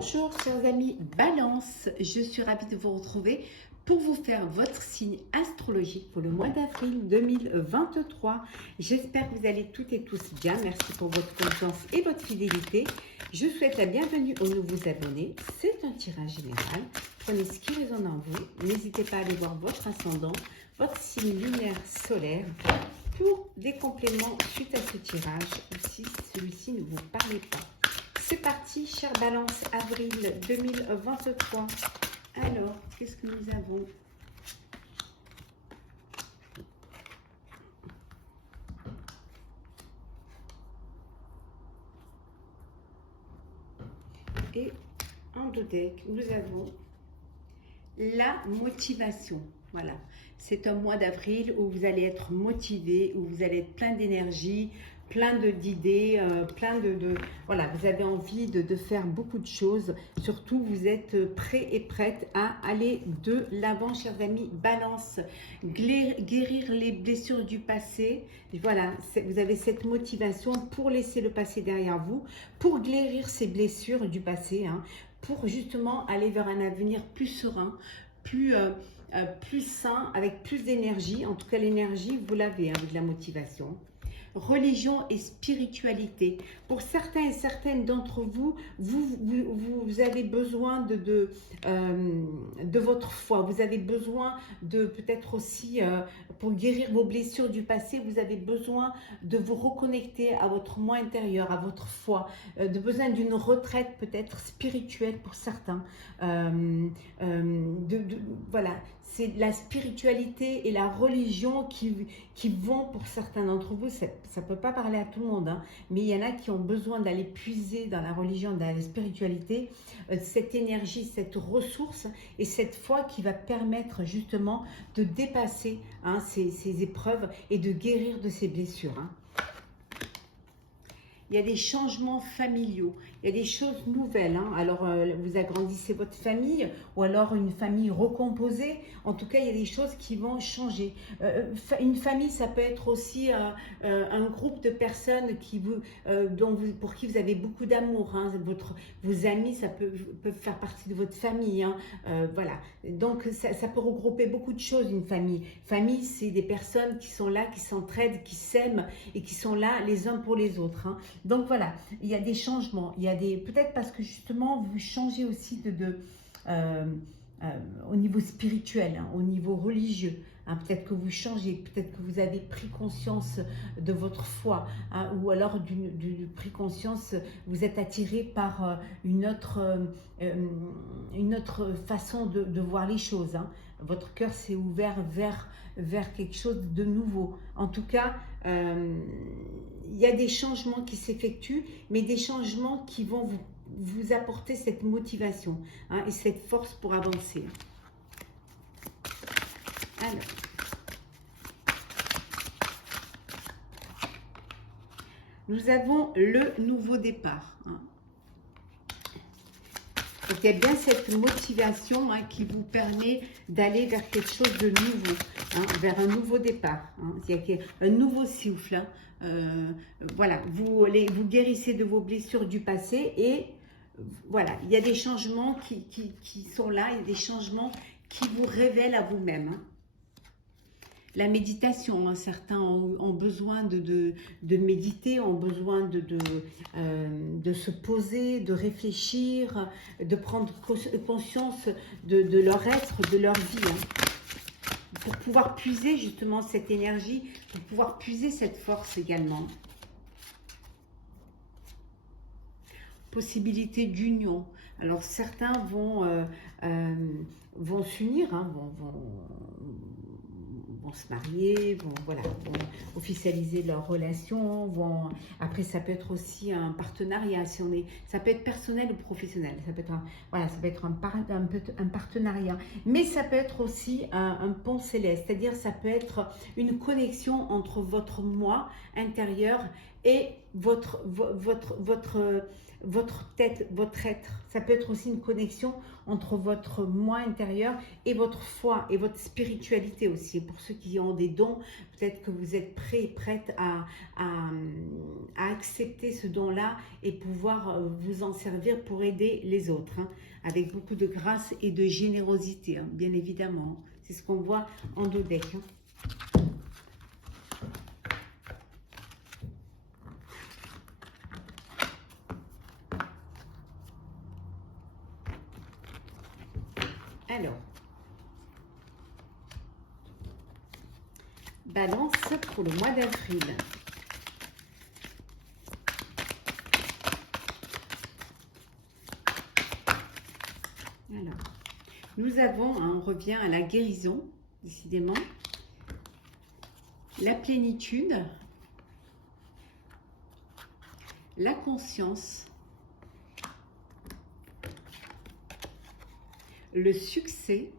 Bonjour chers amis Balance, je suis ravie de vous retrouver pour vous faire votre signe astrologique pour le mois d'avril 2023. J'espère que vous allez toutes et tous bien, merci pour votre confiance et votre fidélité. Je souhaite la bienvenue aux nouveaux abonnés, c'est un tirage général, prenez ce qui résonne en vous, n'hésitez pas à aller voir votre ascendant, votre signe lunaire solaire pour des compléments suite à ce tirage ou si celui-ci ne vous parlait pas. C'est parti, chère Balance, avril 2023. Alors, qu'est-ce que nous avons? Et en deux decks, nous avons la motivation. Voilà, c'est un mois d'avril où vous allez être motivé, où vous allez être plein d'énergie, plein d'idées, voilà, vous avez envie de faire beaucoup de choses. Surtout, vous êtes prêts et prêtes à aller de l'avant, chers amis. Balance, guérir les blessures du passé. Voilà, vous avez cette motivation pour laisser le passé derrière vous, pour guérir ces blessures du passé, hein, pour justement aller vers un avenir plus serein, plus sain, avec plus d'énergie. En tout cas, l'énergie, vous l'avez avec la motivation. Religion et spiritualité. Pour certains et certaines d'entre vous, vous avez besoin de votre foi. Vous avez besoin de peut-être aussi, pour guérir vos blessures du passé, vous avez besoin de vous reconnecter à votre moi intérieur, à votre foi, de besoin d'une retraite peut-être spirituelle pour certains. Voilà, c'est la spiritualité et la religion qui vont pour certains d'entre vous, ça ne peut pas parler à tout le monde, hein, mais il y en a qui ont besoin d'aller puiser dans la religion, dans la spiritualité, cette énergie, cette ressource et cette foi qui va permettre justement de dépasser, hein, ces épreuves et de guérir de ces blessures, hein. Il y a des changements familiaux, il y a des choses nouvelles, hein. Alors, vous agrandissez votre famille ou alors une famille recomposée. En tout cas, il y a des choses qui vont changer. Une famille, ça peut être aussi un groupe de personnes pour qui vous avez beaucoup d'amour, hein. Vos amis, ça peuvent faire partie de votre famille, hein. Voilà. Donc, ça peut regrouper beaucoup de choses, une famille. Famille, c'est des personnes qui sont là, qui s'entraident, qui s'aiment et qui sont là les uns pour les autres, hein. Donc voilà, il y a des changements, il y a peut-être parce que justement vous changez aussi au niveau spirituel, hein, au niveau religieux, hein, peut-être que vous changez, peut-être que vous avez pris conscience de votre foi, hein, ou alors pris conscience, vous êtes attiré par une autre façon de voir les choses, hein. Votre cœur s'est ouvert vers quelque chose de nouveau. En tout cas, il y a des changements qui s'effectuent, mais des changements qui vont vous apporter cette motivation, hein, et cette force pour avancer. Alors, nous avons le nouveau départ, hein. Donc, il y a bien cette motivation, hein, qui vous permet d'aller vers quelque chose de nouveau, hein, vers un nouveau départ, hein. Il y a un nouveau souffle, hein. Voilà, vous guérissez de vos blessures du passé et voilà, il y a des changements qui sont là, il y a des changements qui vous révèlent à vous-même, hein. La méditation, hein, certains ont besoin de méditer, ont besoin de se poser, de réfléchir, de prendre conscience de leur être, de leur vie, hein, pour pouvoir puiser justement cette énergie, pour pouvoir puiser cette force également. Possibilité d'union. Alors certains vont s'unir, hein, vont se marier, vont officialiser leur relation, après ça peut être aussi un partenariat, ça peut être personnel ou professionnel, ça peut être un partenariat, mais ça peut être aussi un pont céleste, c'est-à-dire ça peut être une connexion entre votre moi intérieur et votre votre tête, votre être. Ça peut être aussi une connexion entre votre moi intérieur et votre foi et votre spiritualité aussi. Pour ceux qui ont des dons, peut-être que vous êtes prêts et prêtes à accepter ce don-là et pouvoir vous en servir pour aider les autres, hein, avec beaucoup de grâce et de générosité, hein, bien évidemment. C'est ce qu'on voit en dos deck. Hein. Alors, Balance pour le mois d'avril. Alors, nous avons, hein, on revient à la guérison, décidément, la plénitude, la conscience, le succès,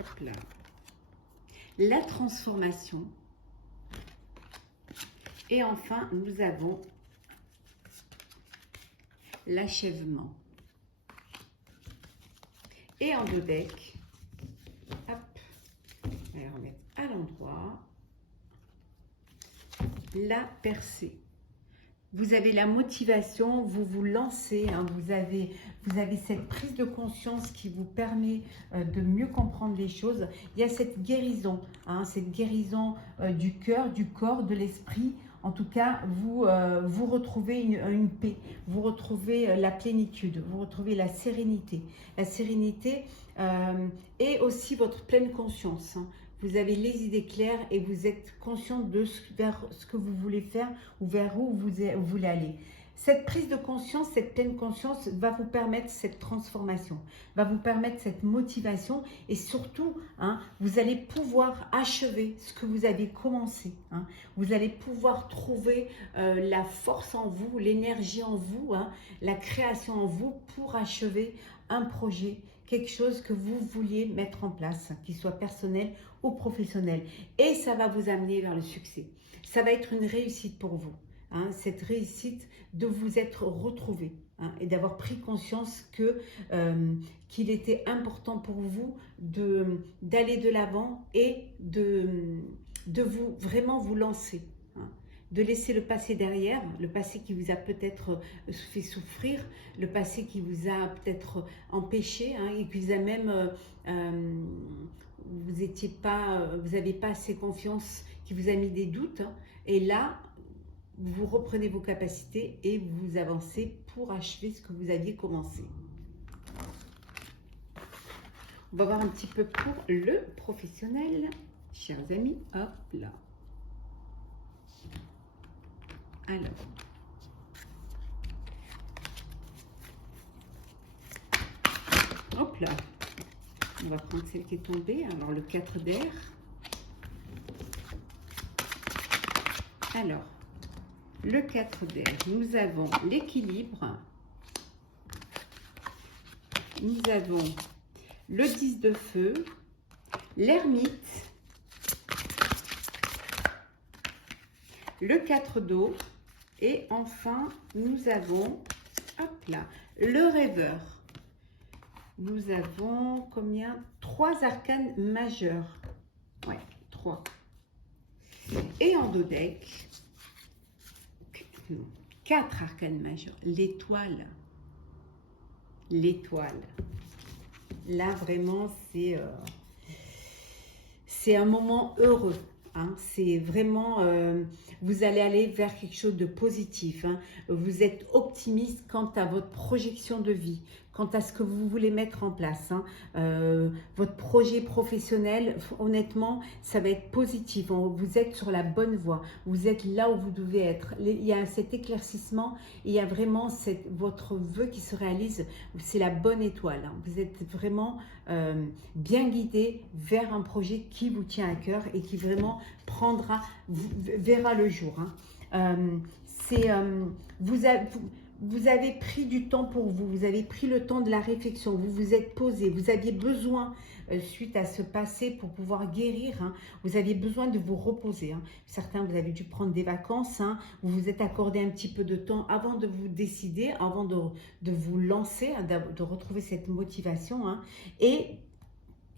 hop là, la transformation, et enfin, nous avons l'achèvement. Et en deux decks, hop, on va remettre à l'endroit, la percée. Vous avez la motivation, vous vous lancez, hein, vous avez cette prise de conscience qui vous permet de mieux comprendre les choses. Il y a cette guérison, hein, du cœur, du corps, de l'esprit. En tout cas, vous retrouvez une paix, vous retrouvez la plénitude, vous retrouvez la sérénité. La sérénité et aussi votre pleine conscience, hein. Vous avez les idées claires et vous êtes conscient de vers ce que vous voulez faire ou vers où vous voulez aller. Cette prise de conscience, cette pleine conscience va vous permettre cette transformation, va vous permettre cette motivation et surtout, hein, vous allez pouvoir achever ce que vous avez commencé. Hein. Vous allez pouvoir trouver la force en vous, l'énergie en vous, hein, la création en vous pour achever un projet, quelque chose que vous vouliez mettre en place, qu'il soit personnel ou professionnel. Et ça va vous amener vers le succès. Ça va être une réussite pour vous. Hein, cette réussite de vous être retrouvé, hein, et d'avoir pris conscience qu'il était important pour vous d'aller de l'avant et de vous vraiment vous lancer. Hein. De laisser le passé derrière, le passé qui vous a peut-être fait souffrir, le passé qui vous a peut-être empêché, hein, et qui vous a même, vous n'avez pas assez confiance, qui vous a mis des doutes, hein, et là, vous reprenez vos capacités et vous avancez pour achever ce que vous aviez commencé. On va voir un petit peu pour le professionnel, chers amis, hop là. Alors, hop là, on va prendre celle qui est tombée. Alors, le 4 d'air. Alors, le 4 d'air, nous avons l'équilibre, nous avons le 10 de feu, l'ermite, le 4 d'eau, et enfin, nous avons, hop là, le rêveur. Nous avons combien? 3 arcanes majeurs. Ouais, 3. Et en dos deck, 4 arcanes majeurs. L'étoile. L'étoile. Là, vraiment, c'est un moment heureux. Hein. C'est vraiment, vous allez aller vers quelque chose de positif. Hein. Vous êtes optimiste quant à votre projection de vie, quant à ce que vous voulez mettre en place. Hein. Votre projet professionnel, honnêtement, ça va être positif. Vous êtes sur la bonne voie. Vous êtes là où vous devez être. Il y a cet éclaircissement. Il y a vraiment votre vœu qui se réalise. C'est la bonne étoile. Hein. Vous êtes vraiment bien guidé vers un projet qui vous tient à cœur et qui vraiment verra le jour. Hein. vous avez pris du temps pour vous, vous avez pris le temps de la réflexion, vous vous êtes posé, vous aviez besoin, suite à ce passé pour pouvoir guérir, hein, vous aviez besoin de vous reposer. Hein. Certains, vous avez dû prendre des vacances, hein, vous vous êtes accordé un petit peu de temps avant de vous décider, avant de vous lancer, hein, de retrouver cette motivation. Hein, et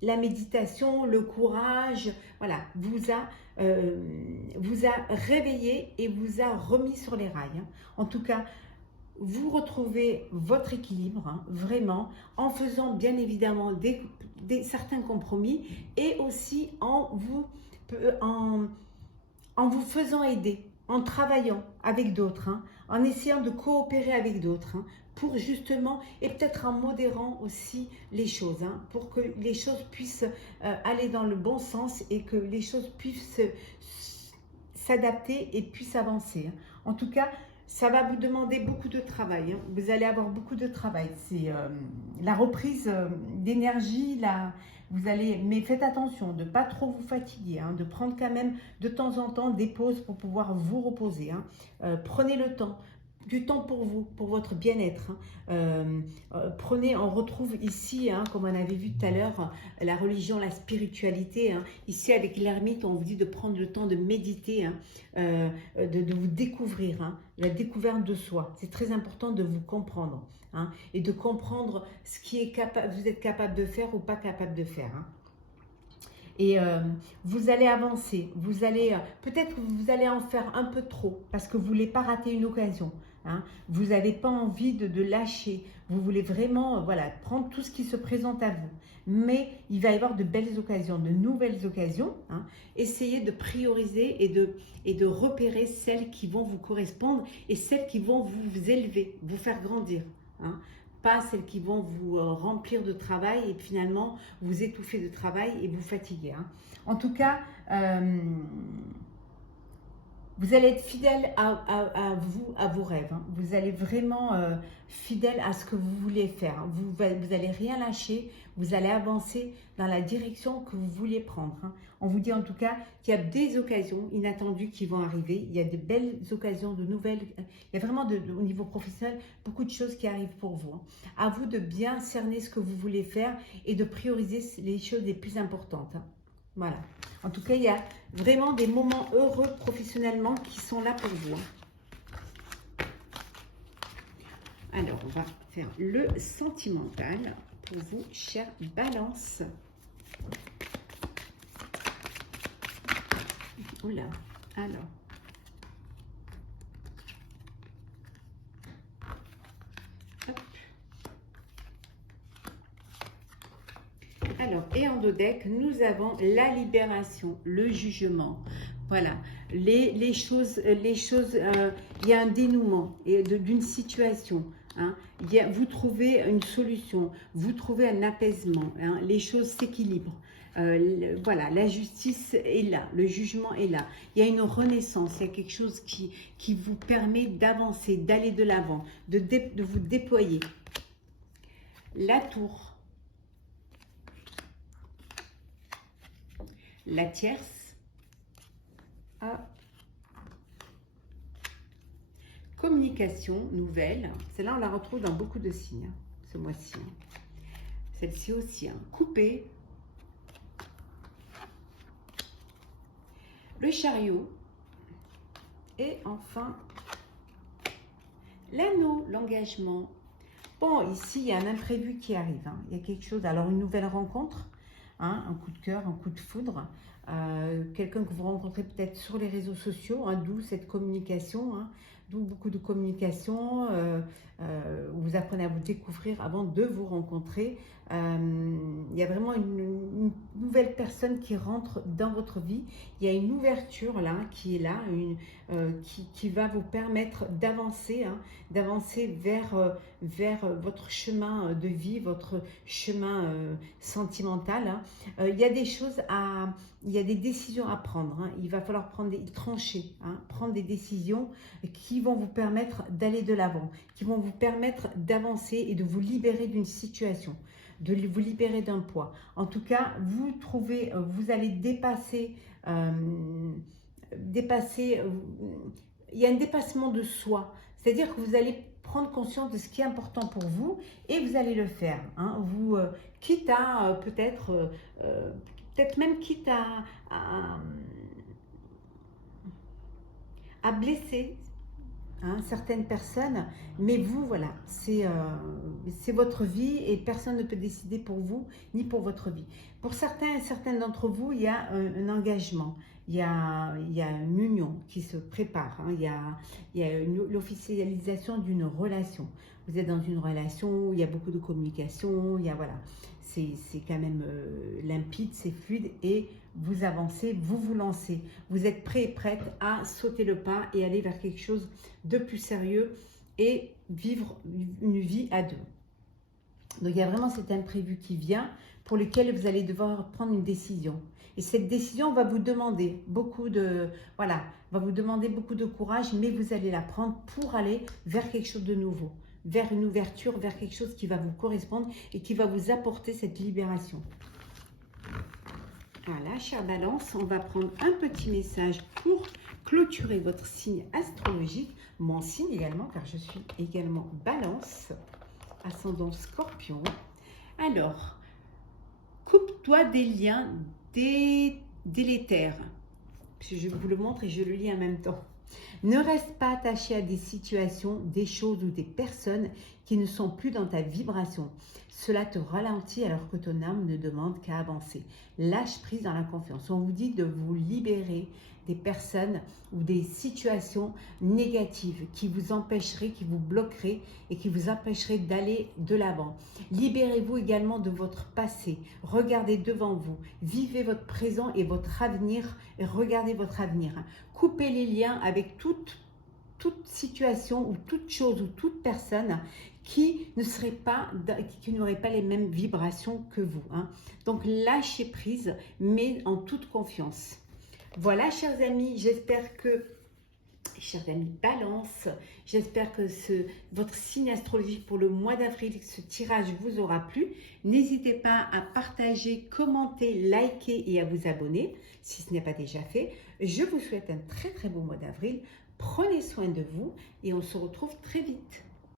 la méditation, le courage, voilà, vous a réveillé et vous a remis sur les rails. Hein. En tout cas, vous retrouvez votre équilibre, hein, vraiment, en faisant bien évidemment certains compromis et aussi en vous faisant aider, en travaillant avec d'autres, hein, en essayant de coopérer avec d'autres, hein, pour justement, et peut-être en modérant aussi les choses, hein, pour que les choses puissent aller dans le bon sens et que les choses puissent s'adapter et puissent avancer. Hein. En tout cas, ça va vous demander beaucoup de travail. Hein. Vous allez avoir beaucoup de travail. C'est la reprise d'énergie. Mais faites attention de ne pas trop vous fatiguer, hein, de prendre quand même de temps en temps des pauses pour pouvoir vous reposer. Hein. Prenez le temps. Du temps pour vous, pour votre bien-être. Hein. On retrouve ici, hein, comme on avait vu tout à l'heure, la religion, la spiritualité. Hein. Ici, avec l'ermite, on vous dit de prendre le temps de méditer, hein, de vous découvrir, hein, la découverte de soi. C'est très important de vous comprendre, hein, et de comprendre ce qui est vous êtes capable de faire ou pas capable de faire. Hein. Et vous allez avancer, peut-être que vous allez en faire un peu trop parce que vous ne voulez pas rater une occasion. Hein. Vous n'avez pas envie de lâcher, vous voulez vraiment prendre tout ce qui se présente à vous. Mais il va y avoir de belles occasions, de nouvelles occasions. Hein. Essayez de prioriser et de repérer celles qui vont vous correspondre et celles qui vont vous élever, vous faire grandir. Hein. Pas celles qui vont vous remplir de travail et finalement vous étouffer de travail et vous fatiguer. Hein. En tout cas, vous allez être fidèle à vos rêves. Hein. Vous allez vraiment fidèle à ce que vous voulez faire. Hein. Vous n'allez rien lâcher. Vous allez avancer dans la direction que vous vouliez prendre. Hein. On vous dit en tout cas qu'il y a des occasions inattendues qui vont arriver. Il y a de belles occasions, de nouvelles. Il y a vraiment au niveau professionnel beaucoup de choses qui arrivent pour vous. Hein. À vous de bien cerner ce que vous voulez faire et de prioriser les choses les plus importantes. Hein. Voilà. En tout cas, il y a vraiment des moments heureux professionnellement qui sont là pour vous. Alors, on va faire le sentimental pour vous, chère Balance. Oula, alors. Hop. Alors, et en dos deck, nous avons la libération, le jugement. Voilà, les choses, il y a un dénouement d'une situation. Hein. Vous trouvez une solution, vous trouvez un apaisement. Hein. Les choses s'équilibrent. Voilà, la justice est là, le jugement est là. Il y a une renaissance, il y a quelque chose qui vous permet d'avancer, d'aller de l'avant, de vous déployer. La tour. La tierce. Ah. Communication nouvelle. Celle-là, on la retrouve dans beaucoup de signes, hein, ce mois-ci. Hein. Celle-ci aussi. Hein. Coupé. Le chariot. Et enfin, l'anneau, l'engagement. Bon, ici, il y a un imprévu qui arrive. Hein. Il y a quelque chose. Alors, une nouvelle rencontre. Hein, un coup de cœur, un coup de foudre. Quelqu'un que vous rencontrez peut-être sur les réseaux sociaux, hein, d'où cette communication, hein, d'où beaucoup de communication, où vous apprenez à vous découvrir avant de vous rencontrer. Il y a vraiment une nouvelle personne qui rentre dans votre vie. Il y a une ouverture là, qui est là, qui va vous permettre d'avancer, hein, d'avancer vers votre chemin de vie, votre chemin sentimental. Hein. Il y a des choses il y a des décisions à prendre. Hein. Il va falloir trancher, hein, prendre des décisions qui vont vous permettre d'aller de l'avant, qui vont vous permettre d'avancer et de vous libérer d'une situation, de vous libérer d'un poids. En tout cas, vous allez dépasser il y a un dépassement de soi. C'est-à-dire que vous allez prendre conscience de ce qui est important pour vous et vous allez le faire. Hein. Vous, quitte à peut-être même quitte à blesser, hein, certaines personnes, mais vous, voilà, c'est votre vie et personne ne peut décider pour vous ni pour votre vie. Pour certaines d'entre vous, il y a un engagement, il y a une union qui se prépare, hein, il y a l'officialisation d'une relation. Vous êtes dans une relation où il y a beaucoup de communication, il y a, voilà, c'est quand même limpide, c'est fluide et vous avancez, vous vous lancez. Vous êtes prêt et prête à sauter le pas et aller vers quelque chose de plus sérieux et vivre une vie à deux. Donc il y a vraiment cet imprévu qui vient pour lequel vous allez devoir prendre une décision. Et cette décision va vous demander beaucoup de, voilà, va vous demander beaucoup de courage, mais vous allez la prendre pour aller vers quelque chose de nouveau, vers une ouverture, vers quelque chose qui va vous correspondre et qui va vous apporter cette libération. Voilà, chère Balance, on va prendre un petit message pour clôturer votre signe astrologique, mon signe également, car je suis également Balance, ascendant Scorpion. Alors, coupe-toi des liens délétères. Je vous le montre et je le lis en même temps. Ne reste pas attaché à des situations, des choses ou des personnes qui ne sont plus dans ta vibration. Cela te ralentit alors que ton âme ne demande qu'à avancer. Lâche prise dans la confiance. On vous dit de vous libérer des personnes ou des situations négatives qui vous empêcheraient, qui vous bloqueraient et qui vous empêcheraient d'aller de l'avant. Libérez-vous également de votre passé. Regardez devant vous. Vivez votre présent et votre avenir et regardez votre avenir. Coupez les liens avec toute situation ou toute chose ou toute personne qui n'aurait pas les mêmes vibrations que vous. Hein. Donc lâchez prise, mais en toute confiance. Voilà, chers amis, chers amis Balance, j'espère que votre signe astrologique pour le mois d'avril, ce tirage vous aura plu. N'hésitez pas à partager, commenter, liker et à vous abonner si ce n'est pas déjà fait. Je vous souhaite un très très beau mois d'avril. Prenez soin de vous et on se retrouve très vite.